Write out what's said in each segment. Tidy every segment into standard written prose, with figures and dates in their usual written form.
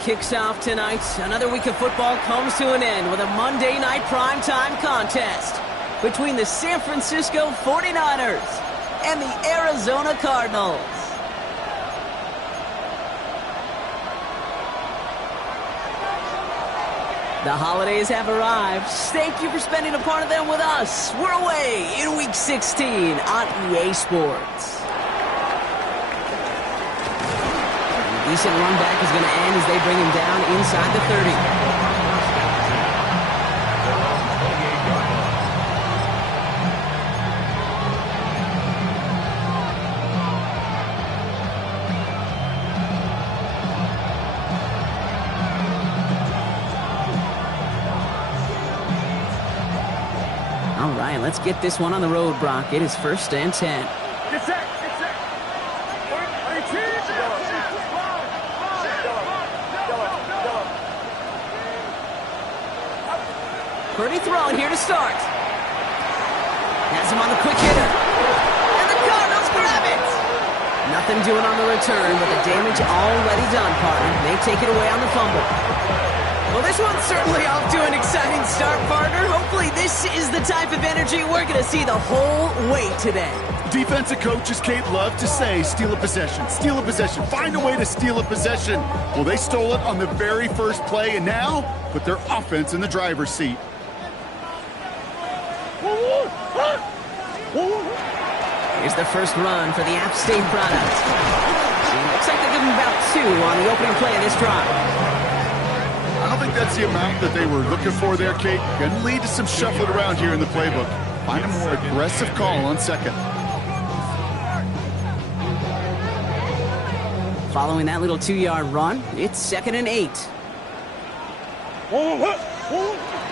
kicks off tonight. Another week of football comes to an end with a Monday night primetime contest between the San Francisco 49ers and the Arizona Cardinals. The holidays have arrived. Thank you for spending a part of them with us. We're away in Week 16 on EA Sports. A decent run back is going to end as they bring him down inside the 30. All right, let's get this one on the road, Brock. It is 1st and 10. Get set. Purdy throwing here to start. Has him on the quick hitter. And the Cardinals grab it. Nothing doing on the return, but the damage already done, partner. They take it away on the fumble. Well, this one's certainly off to an exciting start, partner. Hopefully this is the type of energy we're going to see the whole way today. Defensive coaches, Kate, love to say, steal a possession, find a way to steal a possession. Well, they stole it on the very first play, and now put their offense in the driver's seat. Here's the first run for the App State product. Looks like they give him about 2 on the opening play of this drive. I don't think that's the amount that they were looking for there, Kate. Going to lead to some shuffling around here in the playbook. Find a more aggressive call on second. Following that little 2-yard run, it's 2nd and 8.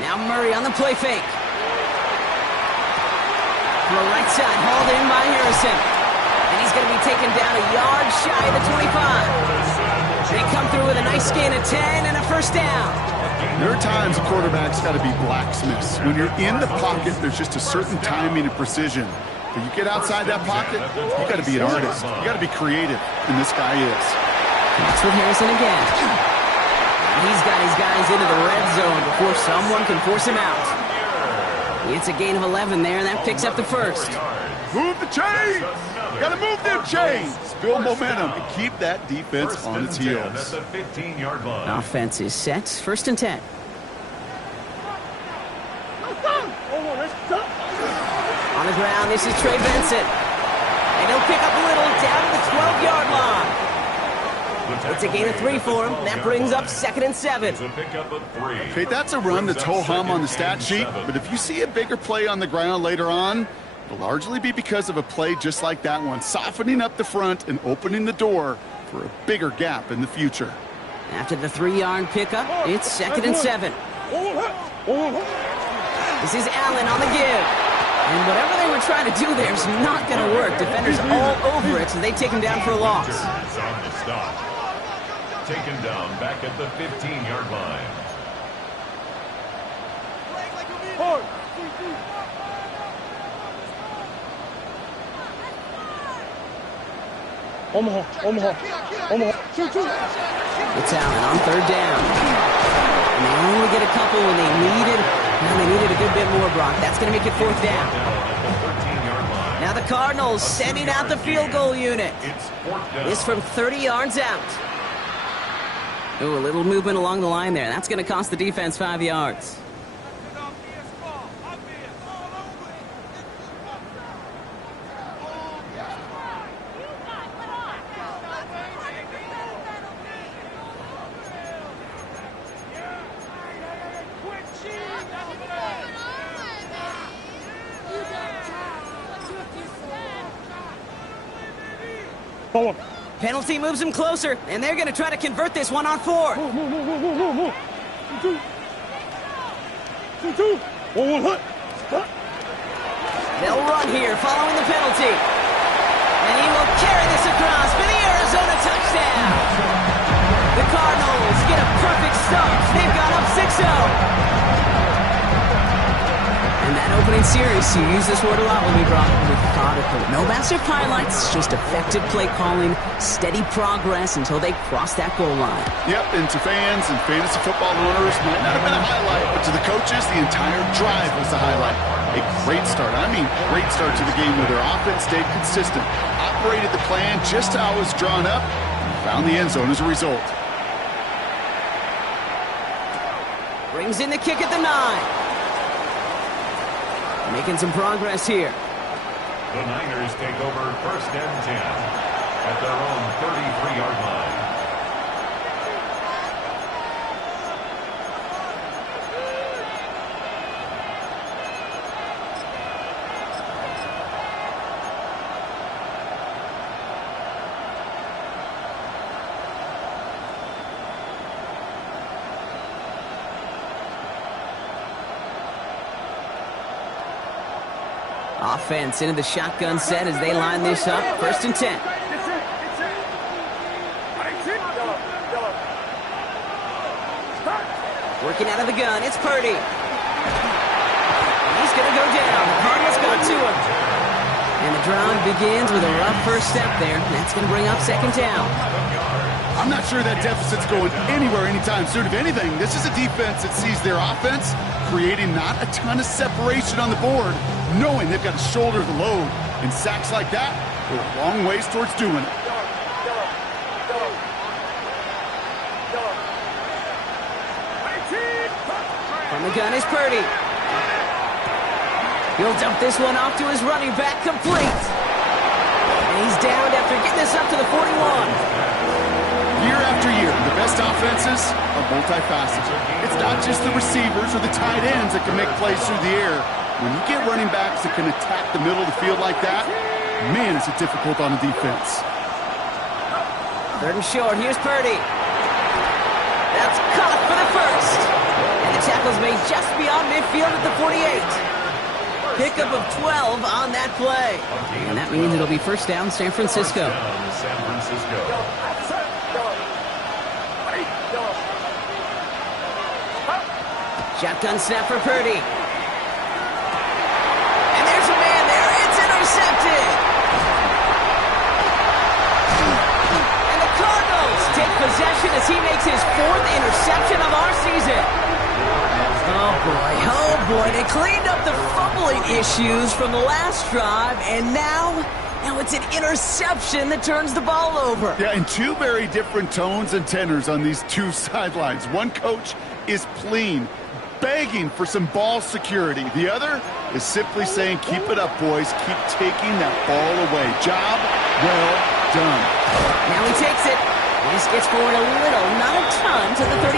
Now Murray on the play fake. To the right side, hauled in by Harrison. And he's going to be taken down a yard shy of the 25. They come through with a nice gain of 10 and a first down. There are times a quarterback's got to be blacksmiths. When you're in the pocket, there's just a certain timing and precision. But you get outside that pocket, you got to be an artist. You got to be creative, and this guy is. That's with Harrison again. He's got his guys into the red zone before someone can force him out. It's a gain of 11 there, and that picks up the first. Move the chains! Got to move them chains! Build momentum and keep that defense on its heels. Offense is set. 1st and 10. On the ground, this is Trey Benson. And he'll pick up a little down to the 12-yard line. It's a gain of 3 for him. That brings up 2nd and 7. Okay, that's a run that's ho-hum on the stat sheet, but if you see a bigger play on the ground later on, it'll largely be because of a play just like that one, softening up the front and opening the door for a bigger gap in the future. After the 3-yard pickup, it's 2nd and 7. This is Allen on the give. And whatever they were trying to do there is not going to work. Defenders all over it, so they take him down for a loss. Taken down back at the 15-yard line. Omaha. It's Allen on 3rd down. And they only get a couple when they needed a good bit more, Brock. That's going to make it 4th down. Now the Cardinals sending out the field goal unit. This from 30 yards out. Ooh, a little movement along the line there. That's going to cost the defense 5 yards. Penalty moves them closer, and they're going to try to convert this one on 4. They'll run here following the penalty. And he will carry this across for the Arizona touchdown. The Cardinals get a perfect start. They've gone up 6-0. In that opening series, you use this word a lot when we brought methodical. No massive highlights, just effective play calling, steady progress until they cross that goal line. Yep, and to fans and fantasy football owners, might not have been a highlight, but to the coaches, the entire drive was a highlight. A great start, I mean great start to the game where their offense stayed consistent, operated the plan just how it was drawn up, and found the end zone as a result. Brings in the kick at the 9. Making some progress here. The Niners take over 1st and 10 at their own 33-yard line. Offense into the shotgun set as they line this up. 1st and 10. Working out of the gun, it's Purdy. He's going to go down. The Cardinals got to him. And the drive begins with a rough first step there. That's going to bring up 2nd down. I'm not sure that deficit's going anywhere anytime soon. If anything, this is a defense that sees their offense creating not a ton of separation on the board, knowing they've got to shoulder the load. And sacks like that go a long ways towards doing it. From the gun is Purdy. He'll dump this one off to his running back, complete. And he's downed after getting this up to the 41. Year after year, the best offenses are multifaceted. It's not just the receivers or the tight ends that can make plays through the air. When you get running backs that can attack the middle of the field like that, man, is it difficult on the defense. 3rd and short, here's Purdy. That's caught for the first. And the tackle's made just beyond midfield at the 48. Pickup of 12 on that play. And that means it'll be 1st down, San Francisco. San Francisco. Shotgun snap for Purdy. And there's a man there. It's intercepted. And the Cardinals take possession as he makes his 4th interception of our season. Oh boy. They cleaned up the fumbling issues from the last drive, and now it's an interception that turns the ball over. Yeah, and 2 very different tones and tenors on these 2 sidelines. One coach is pleading, begging for some ball security. The other is simply saying, keep it up, boys. Keep taking that ball away. Job well done. Now he takes it. This gets forward a little, not a ton, to the 35.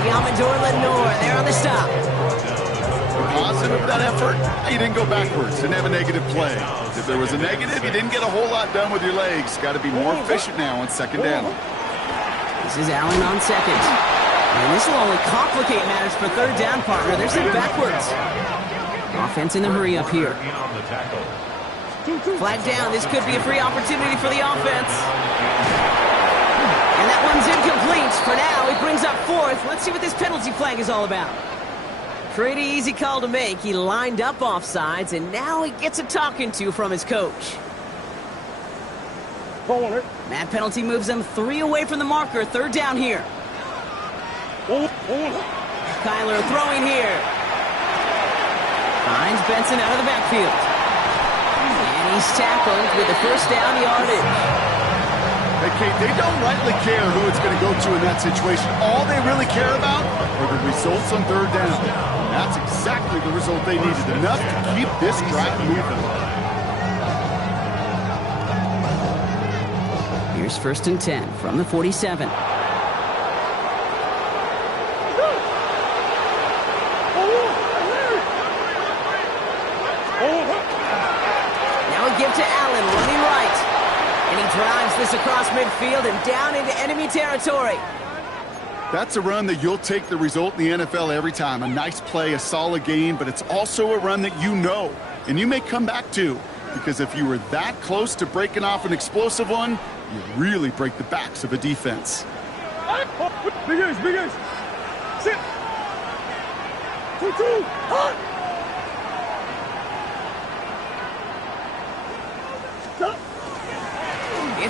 The Amador Lenore there on the stop. The positive of that effort, you didn't go backwards. Didn't have a negative play. If there was a negative, you didn't get a whole lot done with your legs. Got to be more efficient now on 2nd down. This is Allen on 2nd. And this will only complicate matters for 3rd down, partner. They're sent backwards. Offense in the hurry up here. Flag down. This could be a free opportunity for the offense. And that one's incomplete. For now, he brings up 4th. Let's see what this penalty flag is all about. Pretty easy call to make. He lined up offsides, and now he gets a talking to from his coach. That penalty moves them 3 away from the marker. 3rd down here. Kyler throwing here. Finds Benson out of the backfield. And he's tackled with the 1st down yardage. Hey, Kate, they don't rightly care who it's going to go to in that situation. All they really care about are the results on 3rd down. That's exactly the result they needed. Enough to keep this drive moving. Here's 1st and 10 from the 47. Now a give to Allen, running right. And he drives this across midfield and down into enemy territory. That's a run that you'll take the result in the NFL every time. A nice play, a solid game, but it's also a run that you know, and you may come back to. Because if you were that close to breaking off an explosive one, you really break the backs of a defense. Big ace. Sit. 2-2. Hot.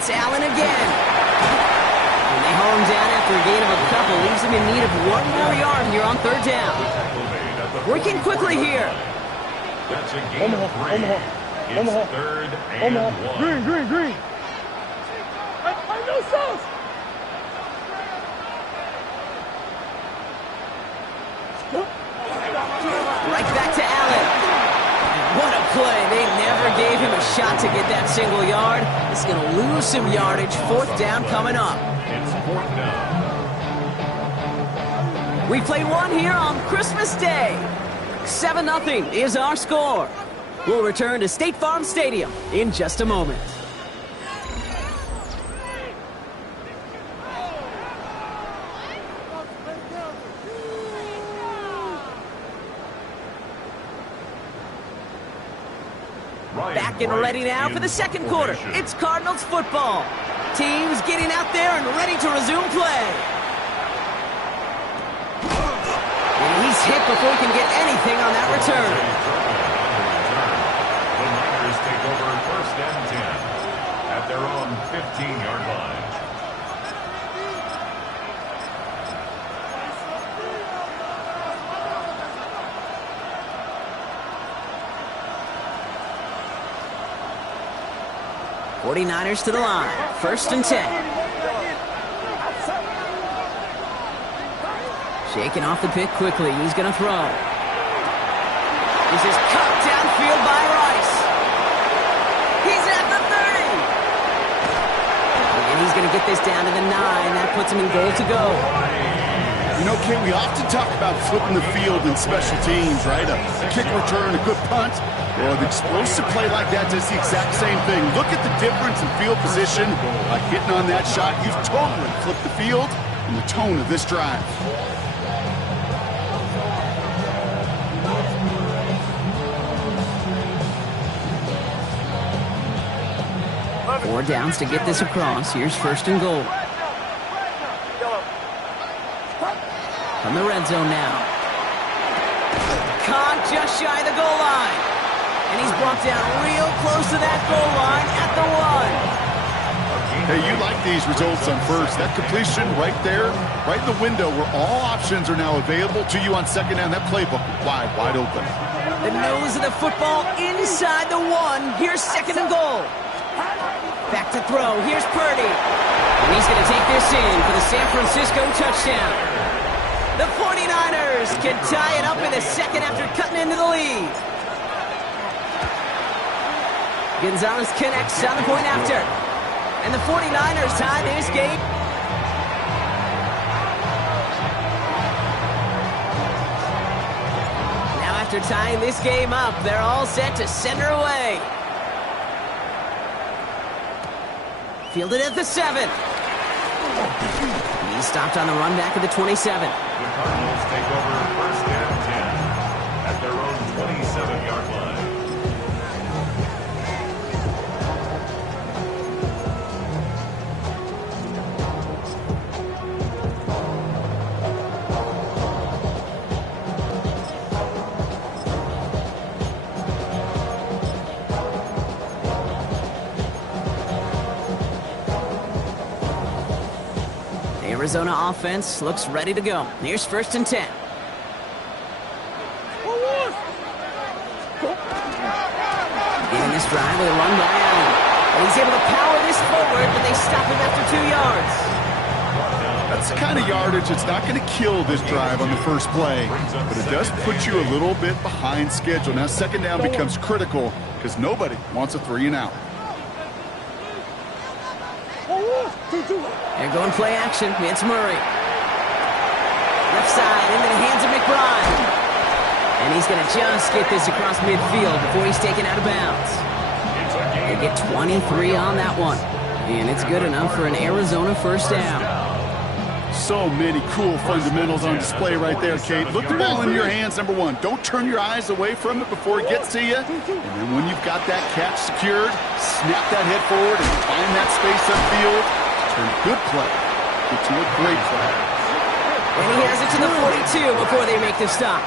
It's Allen again. And they haul him down after a gain of a couple. Leaves him in need of one more yard here on third down. Working quickly here. That's a gain of 3. It's third and 1. Green. I know sauce. Right back to Allen. What a play. They never gave him a shot to get that single yard. He's going to lose some yardage. Fourth down coming up. It's fourth down. We played one here on Christmas Day. 7-0 is our score. We'll return to State Farm Stadium in just a moment. Back and ready now for the second quarter. It's Cardinals football. Teams getting out there and ready to resume play. And he's hit before he can get anything on that return. The Niners take over first and 10 at their own 15-yard line. '49ers to the line. First and 10. Shaking off the pick quickly. He's going to throw. This is cut downfield by Rice. He's at the 30. And he's going to get this down to the 9. That puts him in goal to go. You know, Kate, we often talk about flipping the field in special teams, right? A kick return, a good punt. Well, an explosive play like that does the exact same thing. Look at the difference in field position. By hitting on that shot, you've totally flipped the field and the tone of this drive. Four downs to get this across. Here's first and goal. From the red zone now. Caught just shy of the goal line. And he's brought down real close to that goal line at the 1. Hey, you like these results on first. That completion right there, right in the window where all options are now available to you on second down. That playbook wide open. The nose of the football inside the 1. Here's second and goal. Back to throw. Here's Purdy. And he's going to take this in for the San Francisco touchdown. The 49ers can tie it up in the second after cutting into the lead. Gonzalez connects on the point after. And the 49ers tie this game. Now after tying this game up, they're all set to send her away. Fielded at the 7. He's stopped on the run back at the 27. The Cardinals take over first and 10 at their own 27-yard line. Arizona offense looks ready to go. Here's first and 10. Beginning this drive with a run by Allen. And he's able to power this forward, but they stop him after 2 yards. That's the kind of yardage that's not going to kill this drive on the first play, but it does put you a little bit behind schedule. Now second down becomes critical because nobody wants a 3 and out. They're going play action. It's Murray. Left side into the hands of McBride. And he's going to just get this across midfield before he's taken out of bounds. They get 23 on that one. And it's good enough for an Arizona first down. So many cool fundamentals on display right there, Kate. Look the ball in your hands, number one. Don't turn your eyes away from it before it gets to you. And then when you've got that catch secured, snap that head forward and find that space upfield. Turn good play into a great play. And he has it to the 42 before they make the stop.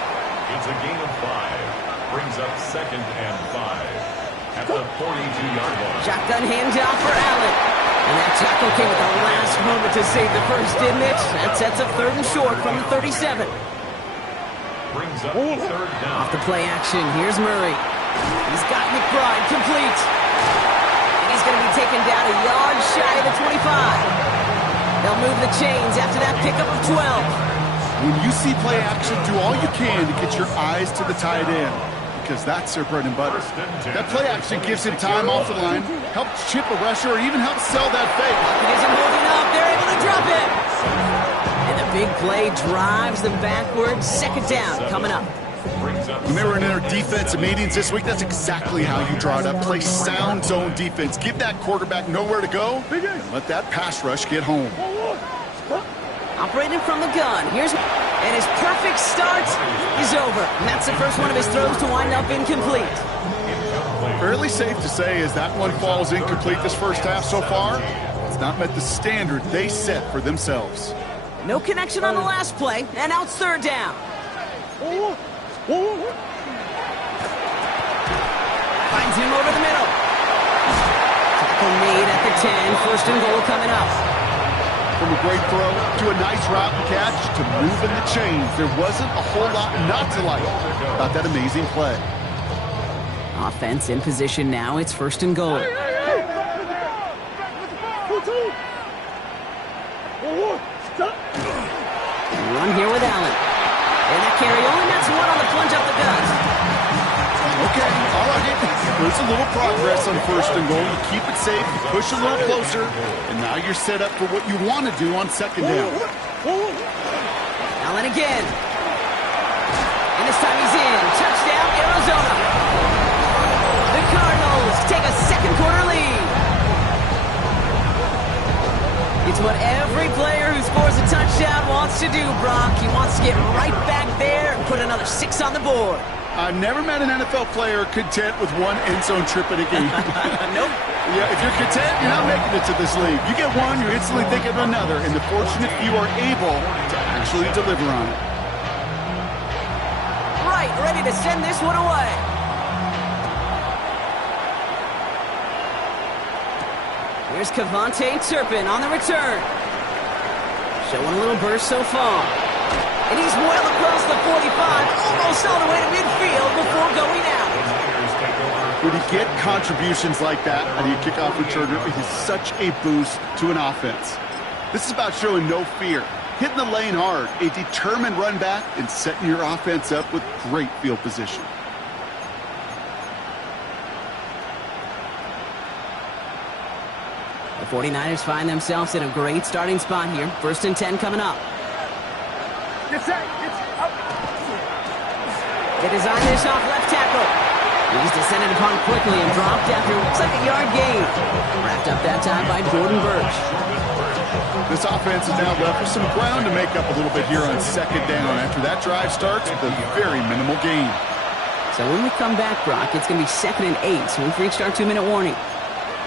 It's a gain of 5. Brings up second and 5 at the 42-yard line. Shotgun handoff for Allen. And that tackle came at the last moment to save the first, didn't it? That sets up 3rd and short from the 37. Brings up 3rd down. Off the play action, here's Murray. He's got McBride complete. And he's going to be taken down a yard shy of the 25. They'll move the chains after that pickup of 12. When you see play action, do all you can to get your eyes to the tight end, because that's their bread and butter. That play action gives him time off the line, helps chip a rusher, or even helps sell that fake. It isn't holding up. They're able to drop it. And the big play drives them backwards. 2nd down coming up. When they were in their defensive meetings this week, that's exactly how you draw it up. Play sound zone defense. Give that quarterback nowhere to go, and let that pass rush get home. Operating from the gun. And his perfect start is over. And that's the first one of his throws to wind up incomplete. Fairly safe to say as that one falls incomplete this first half so far, it's not met the standard they set for themselves. No connection on the last play, and now it's 3rd down. Finds him over the middle. Tackle made at the 10. 1st and goal coming up. From a great throw to a nice route and catch to moving the chains, there wasn't a whole lot not to like about that amazing play. Offense in position now. It's 1st and goal. Run here with Allen. And that carry only nets 1 on the plunge up the gut. Okay, all right. There's a little progress on 1st and goal. You keep it safe, you push a little closer, and now you're set up for what you want to do on 2nd down. Allen again. And this time he's in. Touchdown, Arizona. The Cardinals take a 2nd quarter lead. It's what every player who scores a touchdown wants to do, Brock. He wants to get right back there and put another 6 on the board. I've never met an NFL player content with 1 end zone trip in a game. Nope. Yeah, if you're content, you're not making it to this league. You get 1, you're instantly thinking of another, and the fortunate few are able to actually deliver on it. Right, ready to send this one away. Here's Kevontae Turpin on the return. Showing a little burst so far. And he's well across the 45, almost all the way to midfield before going out. When you get contributions like that out of your kickoff returner, it is such a boost to an offense. This is about showing no fear, hitting the lane hard, a determined run back, and setting your offense up with great field position. The 49ers find themselves in a great starting spot here. 1st and 10 coming up. They design this off left tackle. He's descended upon quickly and dropped after looks like a yard gain. Wrapped up that time by Jordan Birch. This offense is now left with some ground to make up a little bit here on 2nd down after that drive starts with a very minimal gain. So when we come back, Brock, it's going to be 2nd and 8, so we've reached our 2-minute warning.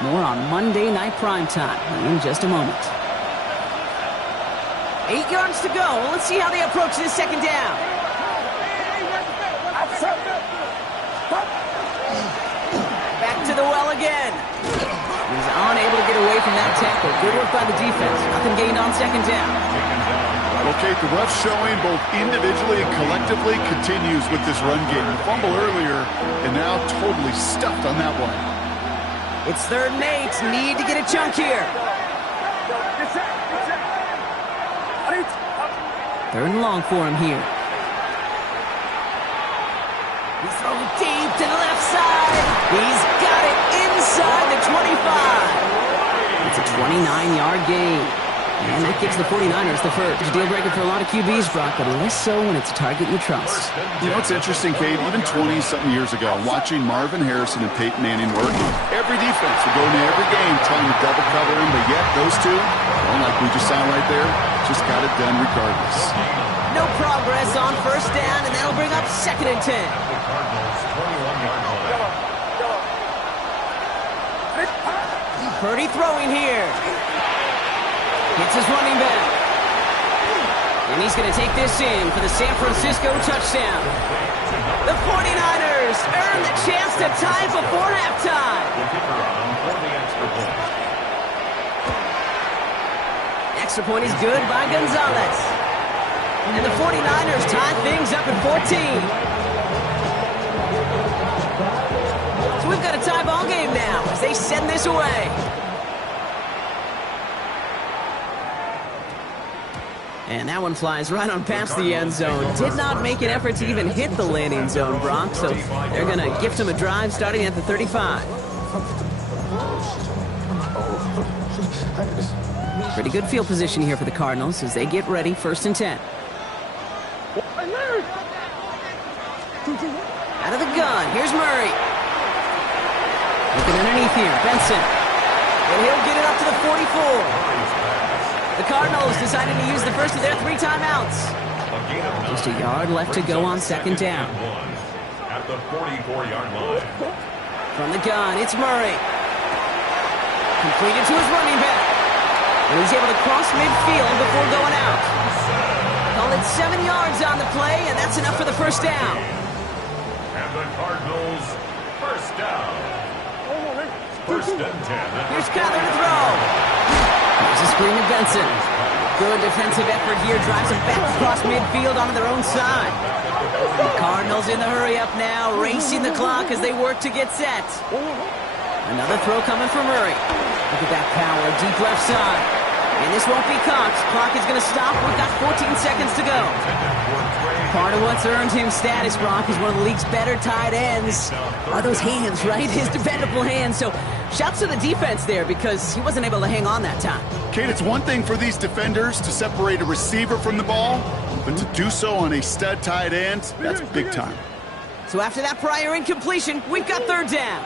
More on Monday Night Primetime in just a moment. 8 yards to go. Well, let's see how they approach this 2nd down. Back to the well again. He's unable to get away from that tackle. Good work by the defense. Nothing gained on 2nd down. Okay, the rough showing both individually and collectively continues with this run game. The fumble earlier and now totally stuffed on that one. It's 3rd and 8. Need to get a chunk here. 3rd and long for him here. He's throwing deep to the left side. He's got it inside the 25. It's a 29-yard gain. And that gives the 49ers the first. It's a deal breaker for a lot of QBs, Brock, but less so when it's a target you trust. You know, it's interesting, Kate, even 20-something years ago, watching Marvin Harrison and Peyton Manning work, every defense would go into every game trying to double cover him, but yet those two, well, like we just saw right there, just got it done regardless. No progress on 1st down, and that'll bring up 2nd and 10. Purdy throwing here. Hits his running back. And he's going to take this in for the San Francisco touchdown. The 49ers earn the chance to tie before halftime. extra point is good by Gonzalez. And the 49ers tie things up at 14. So we've got a tie ball game now as they send this away. And that one flies right on past the end zone. Did not make an effort to even hit the landing zone, Brock. So they're going to gift him a drive starting at the 35. Pretty good field position here for the Cardinals as they get ready, 1st and 10. Out of the gun, here's Murray. Looking underneath here, Benson. And he'll get it up to the 44. The Cardinals decided to use the first of their 3 timeouts. Just a yard left to go on 2nd down. At the 44-yard line. From the gun, it's Murray. Completed to his running back. And he's able to cross midfield before going out. Call it 7 yards on the play, and that's enough for the 1st down. And the Cardinals, 1st down. 1st and 10. Here's Kyler to throw. There's a screen to Benson. Good defensive effort here. Drives him back across midfield onto their own side. The Cardinals in the hurry up now, racing the clock as they work to get set. Another throw coming from Murray. Look at that power, deep left side. And this won't be caught. Clock is going to stop. We've got 14 seconds to go. Part of what's earned him status, Brock, is one of the league's better tight ends. Are those hands, right? His dependable hands. So shouts to the defense there because he wasn't able to hang on that time. Kate, it's one thing for these defenders to separate a receiver from the ball, but to do so on a stud tight end, that's big time. So after that prior incompletion, we've got 3rd down.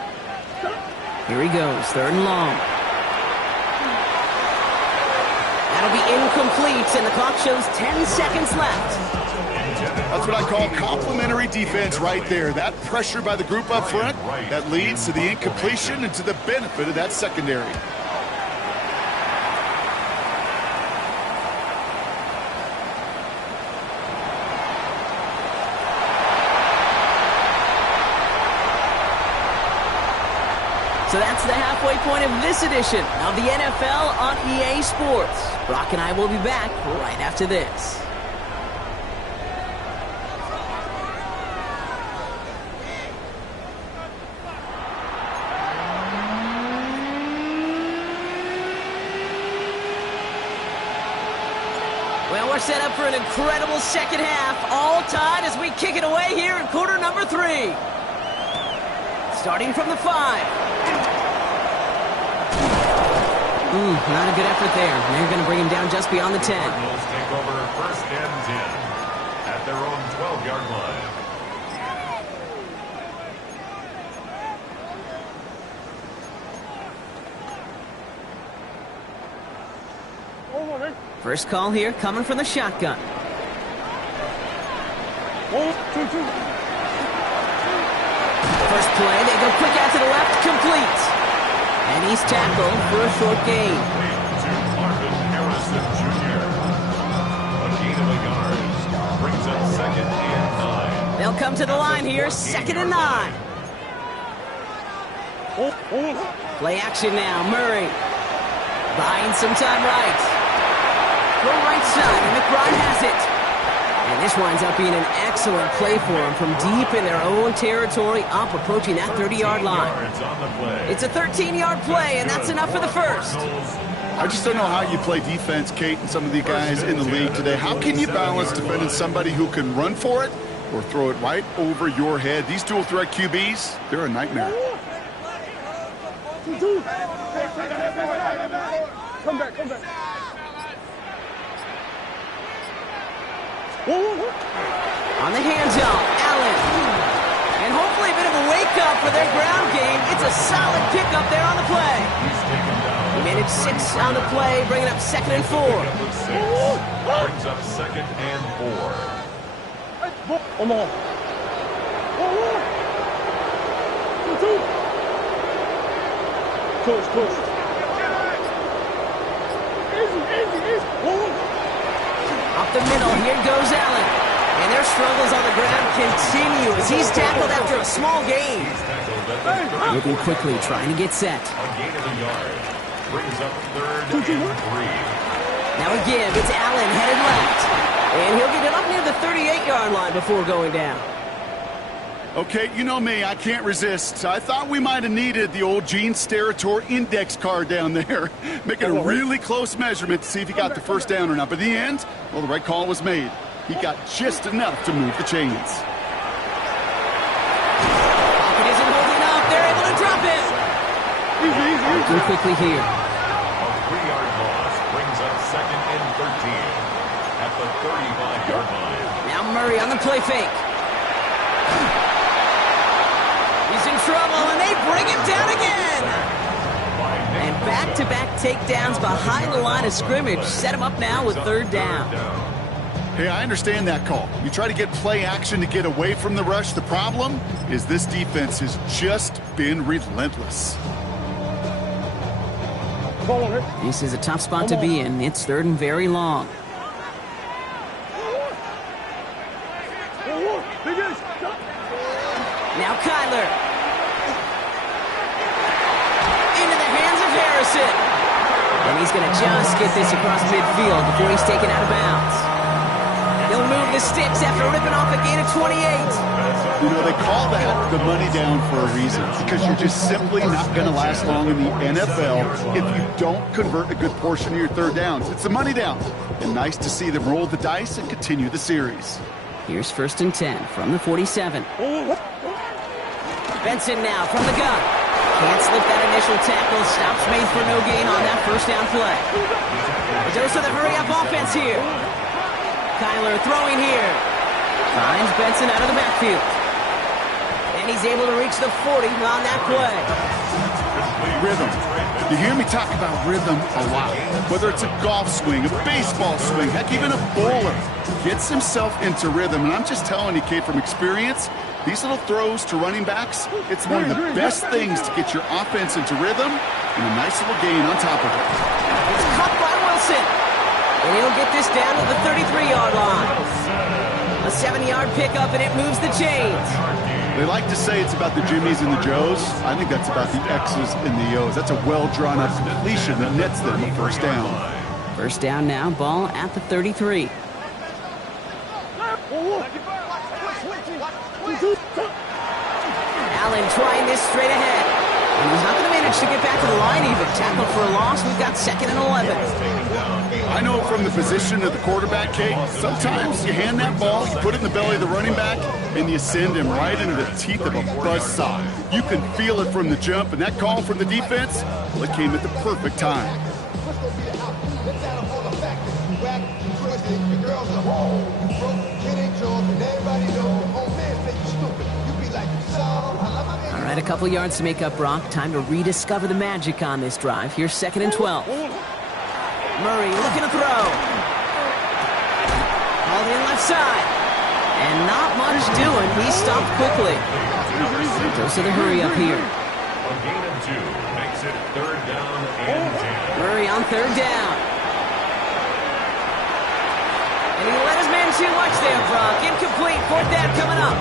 Here he goes, 3rd and long. That'll be incomplete, and the clock shows 10 seconds left. That's what I call complimentary defense right there. That pressure by the group up front, that leads to the incompletion and to the benefit of that secondary. So that's the halfway point of this edition of the NFL on EA Sports. Brock and I will be back right after this. Well, we're set up for an incredible 2nd half, all tied as we kick it away here in quarter number 3. Starting from the 5. Not a good effort there. They're going to bring him down just beyond the 10. Cardinals take over 1st and 10 at their own 12-yard line. First call here coming from the shotgun. 1, 2, 2. First play, they go quick out to the left, complete. And he's tackled for a short gain. To Marvin Harrison Jr. A gain of a yard brings up 2nd and 9. They'll come to the line here, 2nd and 9. Play action now, Murray. Buying some time right. Throw right side, and McBride has it. And this winds up being an excellent play for them from deep in their own territory, up approaching that 30-yard line. It's a 13-yard play, and that's enough for the 1st. I just don't know how you play defense, Kate, and some of the guys in the league today. How can you balance defending somebody who can run for it or throw it right over your head? These dual-threat QBs, they're a nightmare. Come back. On the hands-off, Allen. And hopefully a bit of a wake-up for their ground game. It's a solid pickup there on the play. He managed 6 on the play, bringing up 2nd and 4. Brings up 2nd and 4. Close. Easy. Up the middle, here goes Allen. And their struggles on the ground continue as he's tackled after a small gain. Moving quickly, trying to get set. A gain of a yard brings up 3rd and 3. Now again, it's Allen headed left. And he'll get it up near the 38-yard line before going down. Okay, you know me, I can't resist. I thought we might have needed the old Gene Steratore index card down there. Making a really close measurement to see if he got the first down or not. But in the end, well, the right call was made. He got just enough to move the chains. Pocket isn't holding up. They're able to drop it. Easy. Working quickly here. A 3-yard loss brings up 2nd and 13 at the 35-yard line. Now Murray on the play fake. He's in trouble, and they bring him down again. And back-to-back takedowns behind the line of scrimmage set him up now with 3rd down. Hey, I understand that call. You try to get play action to get away from the rush. The problem is this defense has just been relentless. Ball on it. This is a tough spot to be in. It's 3rd and very long. Big Ace. Now Kyler. Into the hands of Harrison. And he's going to just get this across midfield before he's taken out of bounds. He'll move the sticks after ripping off a gain of 28. You know, they call that the money down for a reason, because you're just simply not going to last long in the NFL if you don't convert a good portion of your 3rd downs. It's the money down. And nice to see them roll the dice and continue the series. Here's 1st and 10 from the 47. Benson now from the gun. Can't slip that initial tackle. Stops made for no gain on that 1st down play. A dose of the hurry-up offense here. Kyler throwing here. Finds Benson out of the backfield. And he's able to reach the 40 on that play. Rhythm. You hear me talk about rhythm a lot. Whether it's a golf swing, a baseball swing, heck, even a bowler gets himself into rhythm. And I'm just telling you, Kate, from experience, these little throws to running backs, it's one of the best things to get your offense into rhythm and a nice little gain on top of it. It's caught by Wilson. And he'll get this down to the 33-yard line. A 7-yard pickup, and it moves the chains. They like to say it's about the Jimmies and the Joes. I think that's about the X's and the O's. That's a well-drawn-up completion that nets them a 1st down. 1st down now, ball at the 33. Allen trying this straight ahead. And he's not going to manage to get back to the line even. Tackle for a loss. We've got 2nd and 11. I know from the position of the quarterback, Kate, sometimes you hand that ball, you put it in the belly of the running back, and you send him right into the teeth of a buzzsaw. You can feel it from the jump, and that call from the defense, well, it came at the perfect time. All right, a couple yards to make up, Brock. Time to rediscover the magic on this drive. Here's 2nd and 12. Murray looking to throw. All in left side. And not much doing. He stopped quickly. Goes to the hurry up here. A gain of 2 makes it 3rd down and 10. Murray on 3rd down. And he let his man too much there, Brock. Incomplete. 4th down coming up.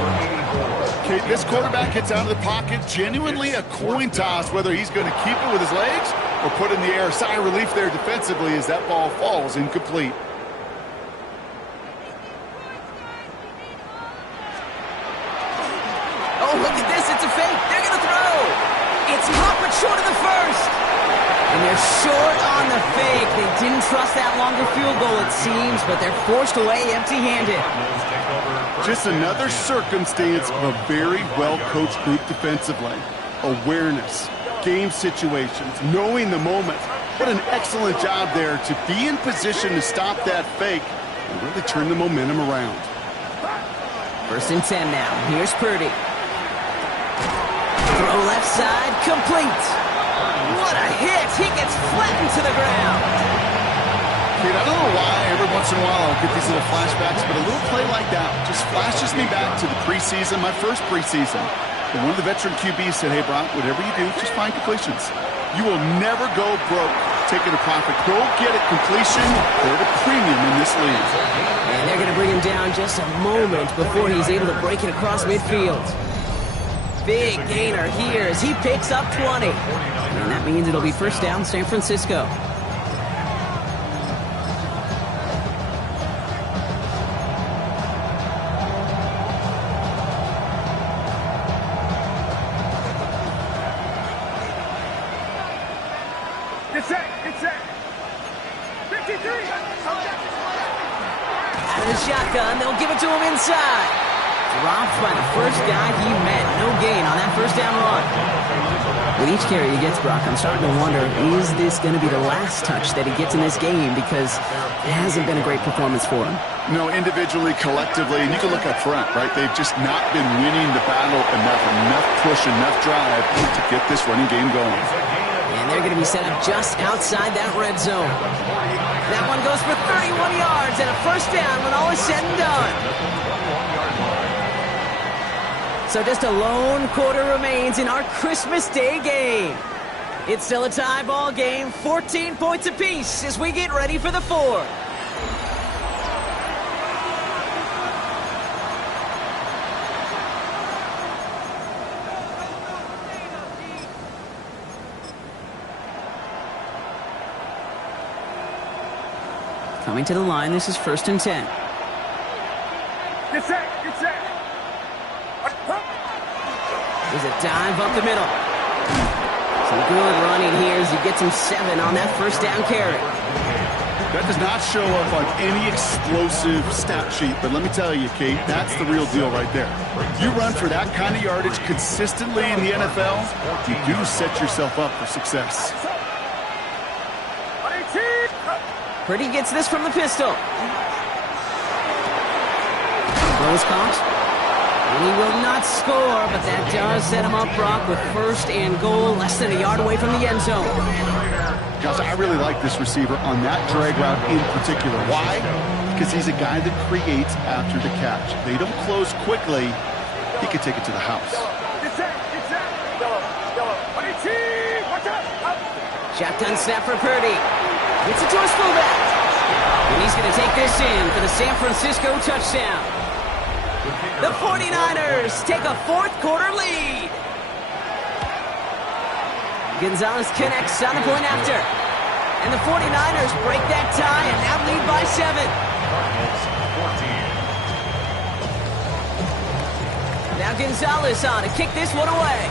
Okay, this quarterback gets out of the pocket. Genuinely a coin toss whether he's going to keep it with his legs or put it in the air. Sigh of relief there defensively as that ball falls incomplete. Oh, look at this. It's a fake. They're going to throw. It's caught but short of the 1st. And they're short on the fake. They didn't trust that longer field goal, it seems, but they're forced away empty-handed. Just another circumstance of a very well-coached group defensively. Awareness, game situations, knowing the moment. What an excellent job there to be in position to stop that fake and really turn the momentum around. 1st and 10 now. Here's Purdy. Throw left side, complete. What a hit. He gets flattened to the ground. Kate, I don't know why every once in a while I'll get these little flashbacks, but a little play like that just flashes me back to the preseason, my first preseason. And one of the veteran QBs said, hey, Brock, whatever you do, just find completions. You will never go broke taking a profit. Go get a completion. They're at a premium in this league. And they're going to bring him down just a moment before he's able to break it across midfield. Big gainer here as he picks up 20. And that means it'll be 1st down San Francisco. set. Get set. 53. Out of the shotgun, they'll give it to him inside. Dropped by the first guy he met. No gain on that first down run. With each carry he gets, Brock, I'm starting to wonder, is this going to be the last touch that he gets in this game? Because it hasn't been a great performance for him. No, individually, collectively, and you can look up front, right? They've just not been winning the battle enough push, enough drive to get this running game going. And they're going to be set up just outside that red zone. That one goes for 31 yards and a first down when all is said and done. So just a lone quarter remains in our Christmas Day game. It's still a tie ball game, 14 points apiece as we get ready for the fourth. Coming to the line, this is 1st and 10. Get set. Get set. There's a dive up the middle. Some good running here as he gets him 7 on that first down carry. That does not show up on any explosive stat sheet, but let me tell you, Kate, that's the real deal right there. You run for that kind of yardage consistently in the NFL, you do set yourself up for success. Purdy gets this from the pistol. Throw is caught. And he will not score, but that does set him up, Brock, with 1st and goal, less than a yard away from the end zone. Guys, I really like this receiver on that drag route in particular. Why? Because he's a guy that creates after the catch. They don't close quickly. He could take it to the house. Shotgun snap for Purdy. Gets it to his fullback. And he's going to take this in for the San Francisco touchdown. The 49ers take a 4th quarter lead. Gonzalez connects on the point after. And the 49ers break that tie and now lead by 7. Now Gonzalez on to kick this one away.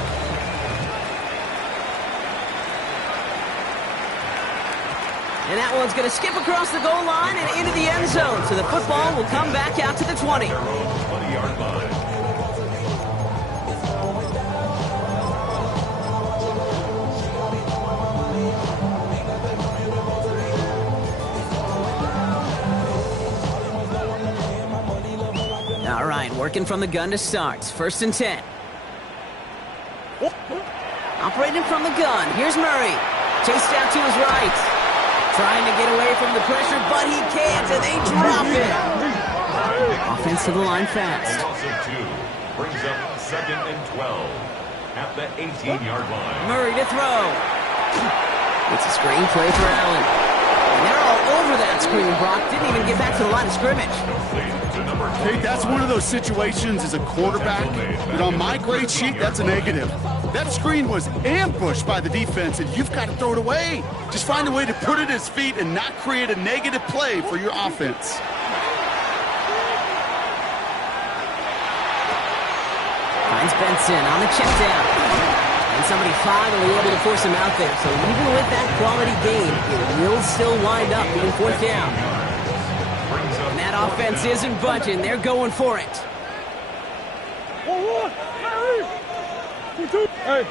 And that one's going to skip across the goal line and into the end zone. So the football will come back out to the 20. 20-yard line. All right, working from the gun to start. 1st and 10. Operating from the gun. Here's Murray. Chased out to his right. Trying to get away from the pressure, but he can't, and they drop it. Offense to the line fast. Loss of 2 brings up 2nd and 12 at the 18-yard line. Murray to throw. It's a screen play for Allen. And they're all over that screen, Brock. Didn't even get back to the line of scrimmage. Hey, that's one of those situations as a quarterback that on my grade sheet, that's a negative. That screen was ambushed by the defense, and you've got to throw it away. Just find a way to put it at his feet and not create a negative play for your offense. Finds Benson on the check down. And somebody finally able to force him out there. So even with that quality gain, it will still wind up being 4th down. And that offense isn't budging. They're going for it. Hey.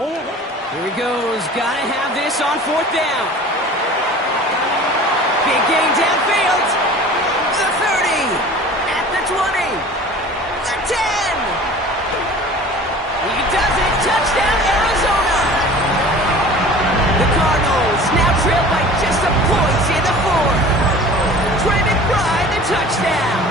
Here he goes. Gotta have this on 4th down. Big gain downfield. The 30. At the 20. The 10. He does it. Touchdown, Arizona. The Cardinals now trail by just a point in the 4th. Trey McBride, the touchdown.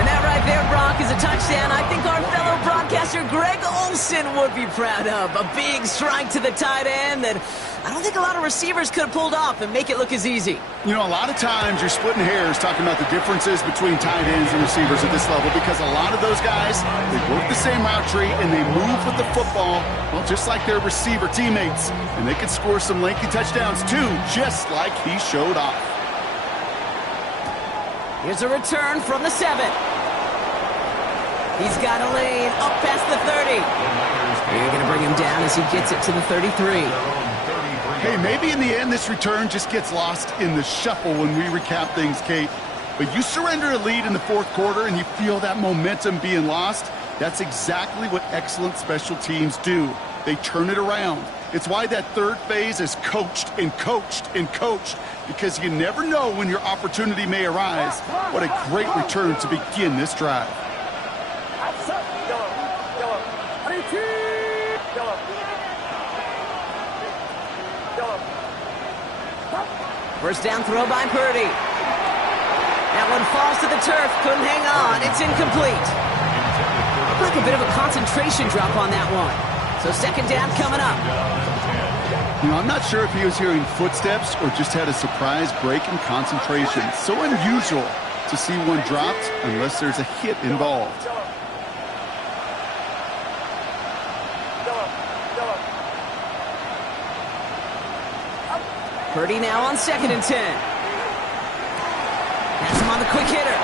And that right there, Brock, is a touchdown I think our fellow broadcaster Greg Olsen would be proud of. A big strike to the tight end that I don't think a lot of receivers could have pulled off and make it look as easy. You know, a lot of times you're splitting hairs talking about the differences between tight ends and receivers at this level because a lot of those guys, they work the same route tree and they move with the football, well, just like their receiver teammates. And they can score some lengthy touchdowns too, just like he showed off. Here's a return from the 7. He's got a lane up past the 30. They're going to bring him down as he gets it to the 33. Hey, maybe in the end this return just gets lost in the shuffle when we recap things, Kate. But you surrender a lead in the fourth quarter and you feel that momentum being lost. That's exactly what excellent special teams do. They turn it around. It's why that third phase is coached and coached and coached, because you never know when your opportunity may arise. What a great return to begin this drive. First down throw by Purdy. That one falls to the turf. Couldn't hang on. It's incomplete. Looked like a bit of a concentration drop on that one. So second down coming up. You know, I'm not sure if he was hearing footsteps or just had a surprise break in concentration. So unusual to see one dropped unless there's a hit involved. Purdy now on 2nd and 10. Has him on the quick hitter.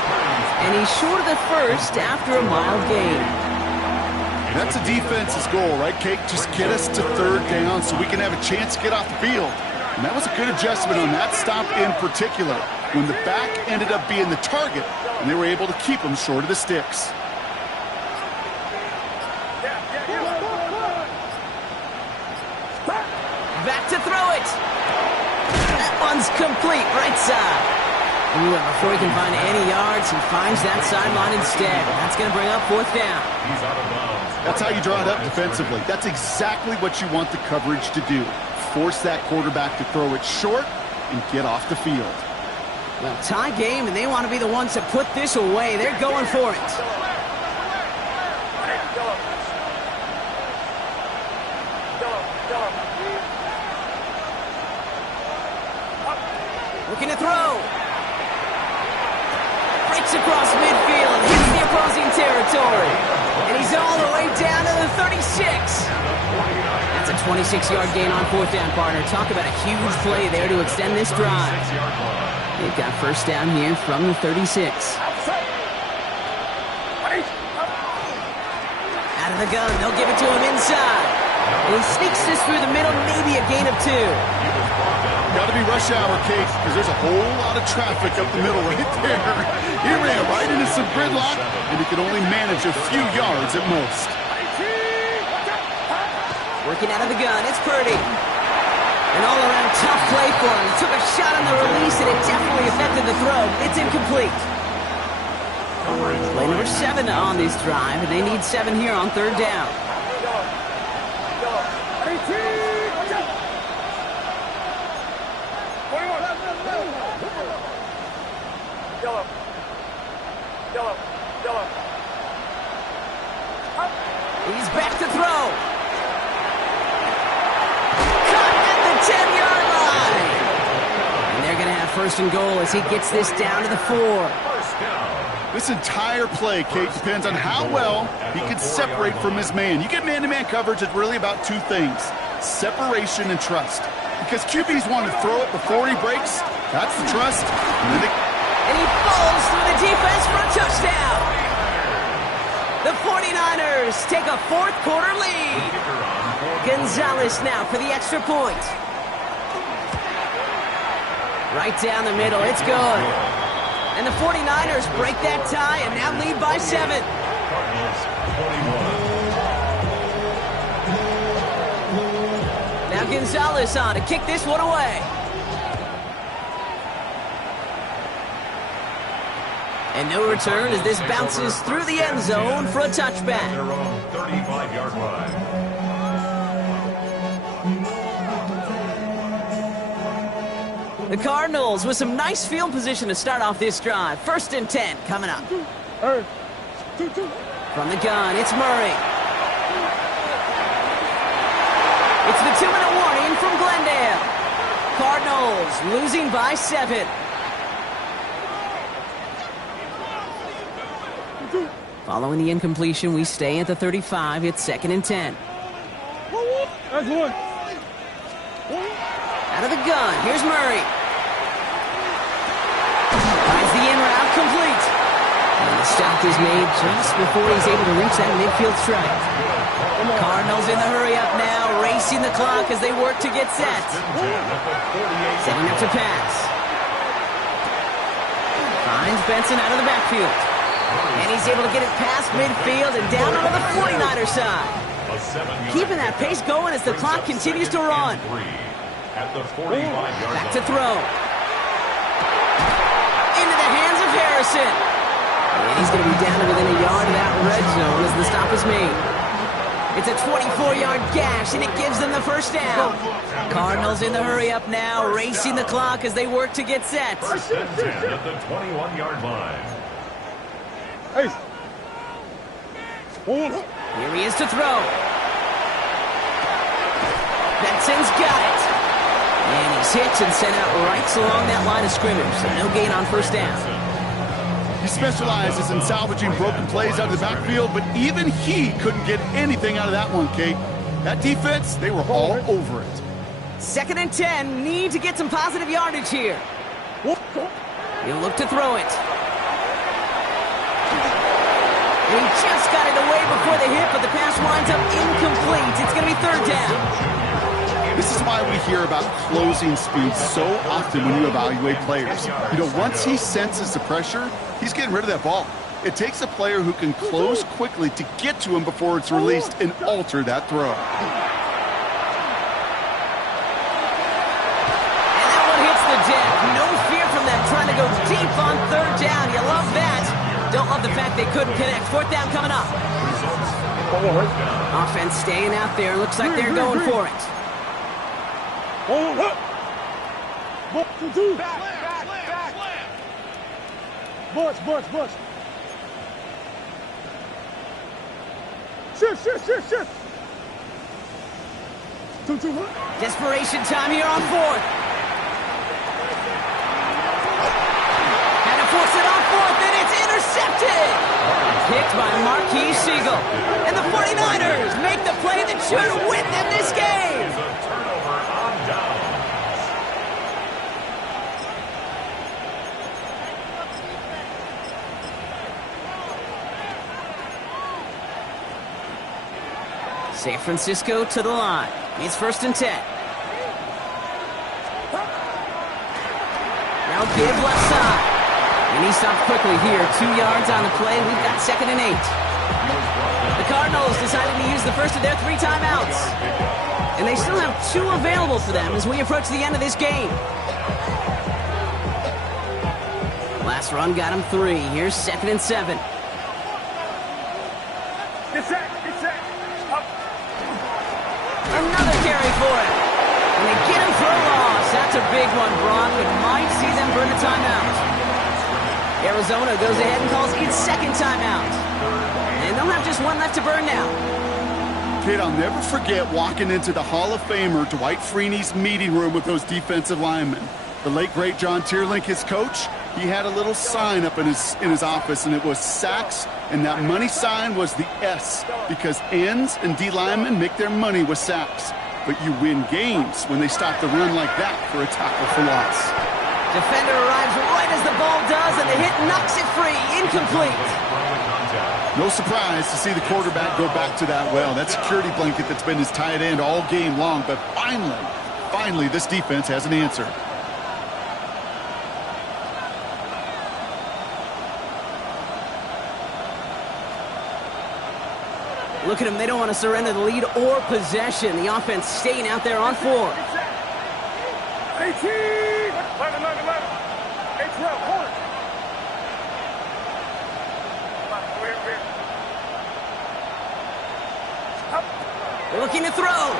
And he's short of the first after a mild gain. That's a defense's goal, right, Kate? Just get us to third down so we can have a chance to get off the field. And that was a good adjustment on that stop in particular, when the back ended up being the target, and they were able to keep him short of the sticks. Back to throw it. That one's complete, right side. Ooh, and before he can find any yards, he finds that sideline instead. That's going to bring up 4th down. He's out of bounds. That's how you draw it up defensively. That's exactly what you want the coverage to do. Force that quarterback to throw it short and get off the field. Well, tie game, and they want to be the ones to put this away. They're going for it. Looking to throw. Breaks across midfield and hits the opposing territory. And he's all the way down to the 36. That's a 26-yard gain on 4th down, partner. Talk about a huge play there to extend this drive. They've got first down here from the 36. Out of the gun, they'll give it to him inside. And he sneaks this through the middle, maybe a gain of 2. Got to be rush hour, Kate, because there's a whole lot of traffic up the middle right there. He ran right into some gridlock, and he could only manage a few yards at most. Working out of the gun, it's Purdy. An all-around tough play for him. He took a shot on the release, and it definitely affected the throw. It's incomplete. Play number 7 on this drive, and they need 7 here on 3rd down. He's back to throw. Caught at the 10-yard line. And they're going to have 1st and goal as he gets this down to the 4. This entire play, Kate, depends on how well he can separate from his man. You get man-to-man coverage, it's really about 2 things: separation and trust. Because QBs want to throw it before he breaks. That's the trust. And he falls through the defense for a touchdown. The 49ers take a 4th quarter lead. Gonzalez now for the extra point. Right down the middle, it's good. And the 49ers break that tie and now lead by 7. Now Gonzalez on to kick this one away. And no return as this bounces through the end zone for a touchback. Their own 35-yard line. The Cardinals with some nice field position to start off this drive. 1st and 10 coming up. From the gun, it's Murray. It's the 2-minute warning from Glendale. Cardinals losing by 7. Following the incompletion, we stay at the 35. It's 2nd and 10. That's one. Out of the gun, here's Murray. Finds the in route complete. And the stop is made just before he's able to reach that midfield strike. Cardinals in the hurry up now, racing the clock as they work to get set. Setting up to pass. Finds Benson out of the backfield. And he's able to get it past midfield and down on the 49er side. Keeping that pace going as the clock continues to run. Back to throw. Into the hands of Harrison. And he's going to be down to within a yard of that red zone as the stop is made. It's a 24-yard gash, and it gives them the first down. Cardinals in the hurry up now, racing the clock as they work to get set. First and 10 at the 21-yard line. Hey. Here he is to throw. Benson's got it. And he's hit and sent out right along that line of scrimmage, so no gain on first down. He specializes in salvaging broken plays out of the backfield, but even he couldn't get anything out of that one, Kate. That defense, they were all over it. 2nd and 10, need to get some positive yardage here. He'll look to throw it. He just got it away before the hit, but the pass winds up incomplete. It's going to be 3rd down. This is why we hear about closing speed so often when you evaluate players. You know, once he senses the pressure, he's getting rid of that ball. It takes a player who can close quickly to get to him before it's released and alter that throw. And that one hits the deck. No fear from them trying to go deep on 3rd down. You love that. Don't love the fact they couldn't connect. 4th down coming up. Offense staying out there. Looks like they're going for it. Back. Bunch. Shift. 2. Desperation time here on 4th. Had to force it on 4th, and it's intercepted. Picked by Marquis Siegel. And the 49ers make the play that should win them this game. San Francisco to the line. It's 1st and 10. Now give left side. And he stopped quickly here. 2 yards on the play. We've got 2nd and 8. The Cardinals decided to use the first of their 3 timeouts. And they still have 2 available for them as we approach the end of this game. Last run got him 3. Here's 2nd and 7. Get set. Another carry for it. And they get him for a loss. That's a big one, Brock, but might see them burn a timeout. Arizona goes ahead and calls its 2nd timeout. And they'll have just 1 left to burn now. Kate, I'll never forget walking into the Hall of Famer Dwight Freeney's meeting room with those defensive linemen. The late, great John Tierlink, his coach, he had a little sign up in his office, and it was sacks, and that money sign was the S, because ends and D linemen make their money with sacks. But you win games when they stop the run like that for a tackle for loss. Defender arrives right as the ball does, and the hit knocks it free. Incomplete. No surprise to see the quarterback go back to that well. That security blanket that's been his tight end all game long, but finally, this defense has an answer. Look at them. They don't want to surrender the lead or possession. The offense staying out there on 4. 18. 11. 8-12. Hold it. They're looking to throw.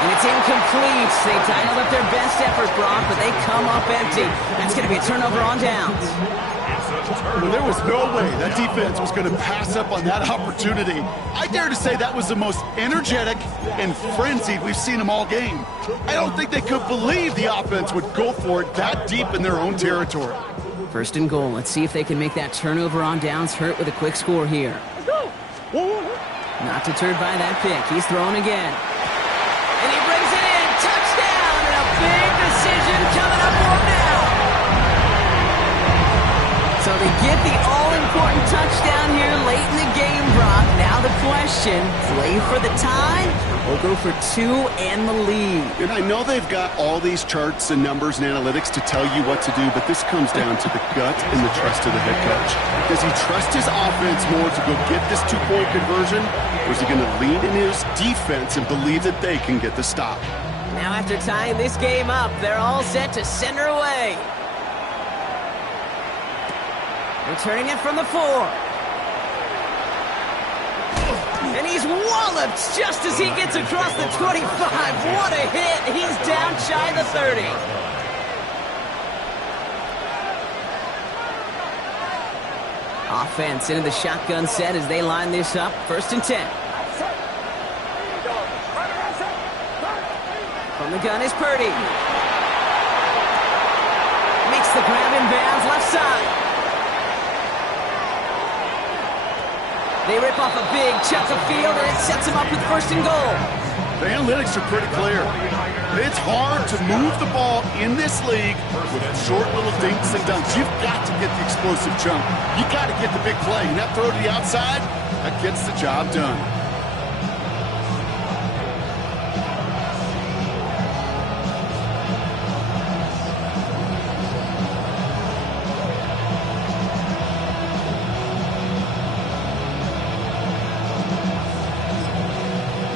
And it's incomplete. They dialed up their best effort, Brock, but they come up empty. That's going to be a turnover on downs. Well, there was no way that defense was going to pass up on that opportunity. I dare to say that was the most energetic and frenzied we've seen them all game. I don't think they could believe the offense would go for it that deep in their own territory. 1st and goal. Let's see if they can make that turnover on downs hurt with a quick score here. Not deterred by that pick. He's throwing again. And he brings it in. Touchdown! And a big decision coming up for him now. So they get the all-important touchdown here late in the game, Brock. question, play for the tie or go for 2 and the lead? And I know they've got all these charts and numbers and analytics to tell you what to do, but this comes down to the gut and the trust of the head coach. Does he trust his offense more to go get this 2-point conversion, or is he going to lean in his defense and believe that they can get the stop? Now after tying this game up, they're all set to send her away. Returning it from the 4. And he's walloped just as he gets across the 25. What a hit. He's down shy of the 30. Offense into the shotgun set as they line this up. 1st and 10. From the gun is Purdy. Makes the grab in bounds left side. They rip off a big chunk of field, and it sets them up with 1st and goal. The analytics are pretty clear. It's hard to move the ball in this league with short little dinks and dunks. You've got to get the explosive chunk. You've got to get the big play. And that throw to the outside, that gets the job done.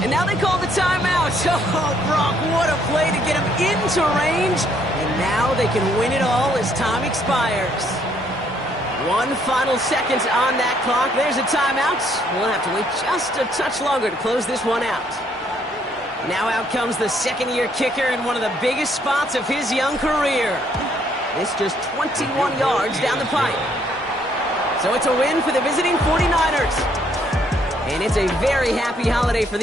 And now they call the timeout. Oh, Brock, what a play to get him into range. And now they can win it all as time expires. 1 final second on that clock. There's a timeout. We'll have to wait just a touch longer to close this one out. Now out comes the 2nd-year kicker in one of the biggest spots of his young career. This just 21 yards down the pipe. So it's a win for the visiting 49ers. And it's a very happy holiday for the